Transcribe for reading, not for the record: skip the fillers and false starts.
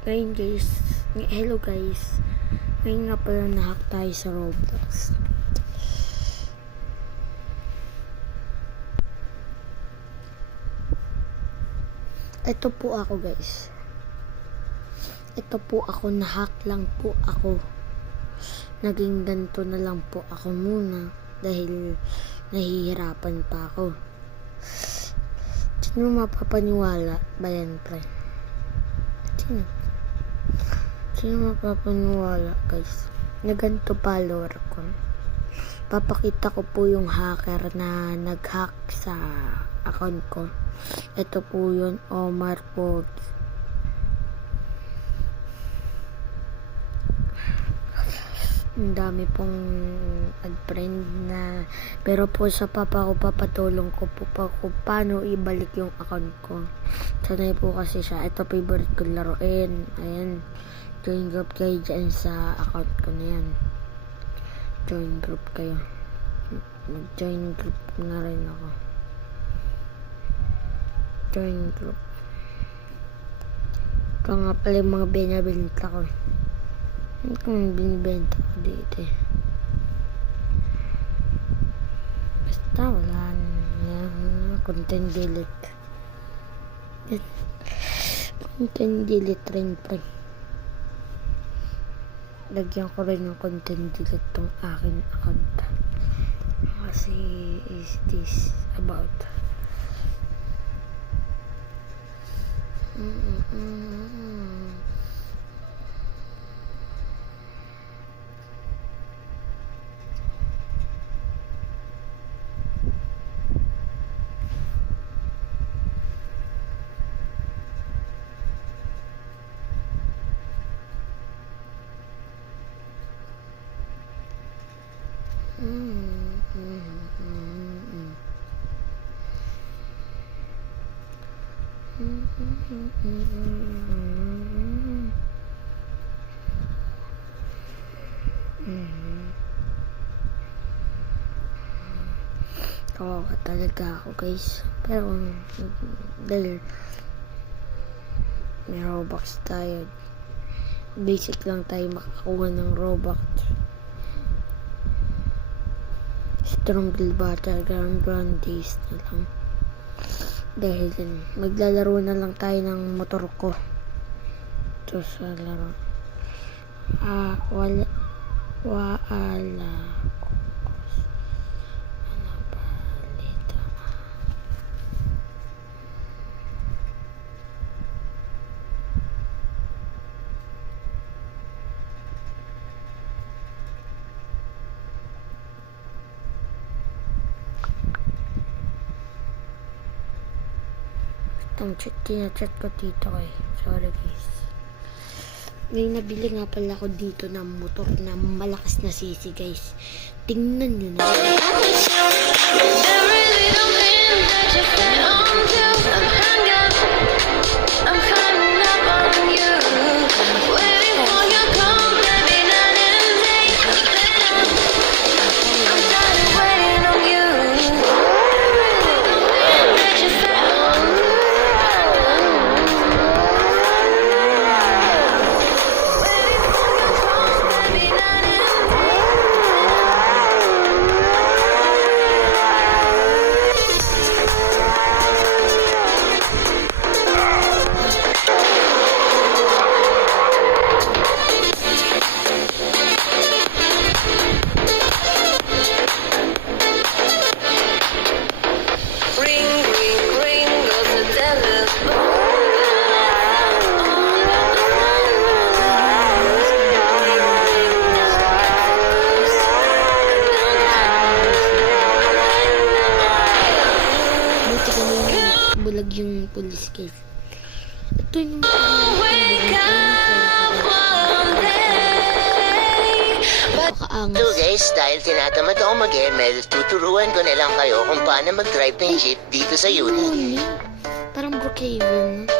Ngayon guys, hello guys. Ngayon nga pala nahack tayo sa Roblox. Ito po ako guys. Ito po ako, nahack lang po ako. Naging ganito na lang po ako muna dahil nahihirapan pa ako. Sino mapapaniwala ba yan, pre? Sino mapapaniwala guys na ganito follower ko? Papakita ko po yung hacker na nag-hack sa account ko. Ito po yun, Omar Pogi. Ang dami pong ad-friend na, pero po sa papa ko, papatulong ko po pa kung paano ibalik yung account ko. Sanay po kasi siya. Ito favorite ko laruin. Ayan, join group kayo dyan sa account ko na yan. Join group kayo. Mag-join group na rin ako. Join group. Ito nga pala yung mga binabenta ko. Hindi ko binibenta ko dito eh. Basta wala na. Content delete. Content delete rin pre. Lagyan ko rin ng content delete tong aking account. Kasi is this about kawawa talaga ako guys, pero dahil may Robux tayo, basic lang tayo makakuha ng Robux. Strong Guild Battleground Days na lang, dahil maglalaro na lang tayo ng motor ko ito sa laro. Wala ang tinachat ko dito eh. Sorry guys. May nabili nga pala ako dito ng motor na malakas na sisi guys. Tingnan nyo na. Bulag yung police case. Ito yung So guys, dahil tinatamad ako mag-ML, tuturuan ko na lang kayo kung paano mag-drive ng jeep dito sa Uni. Parang Brookhaven.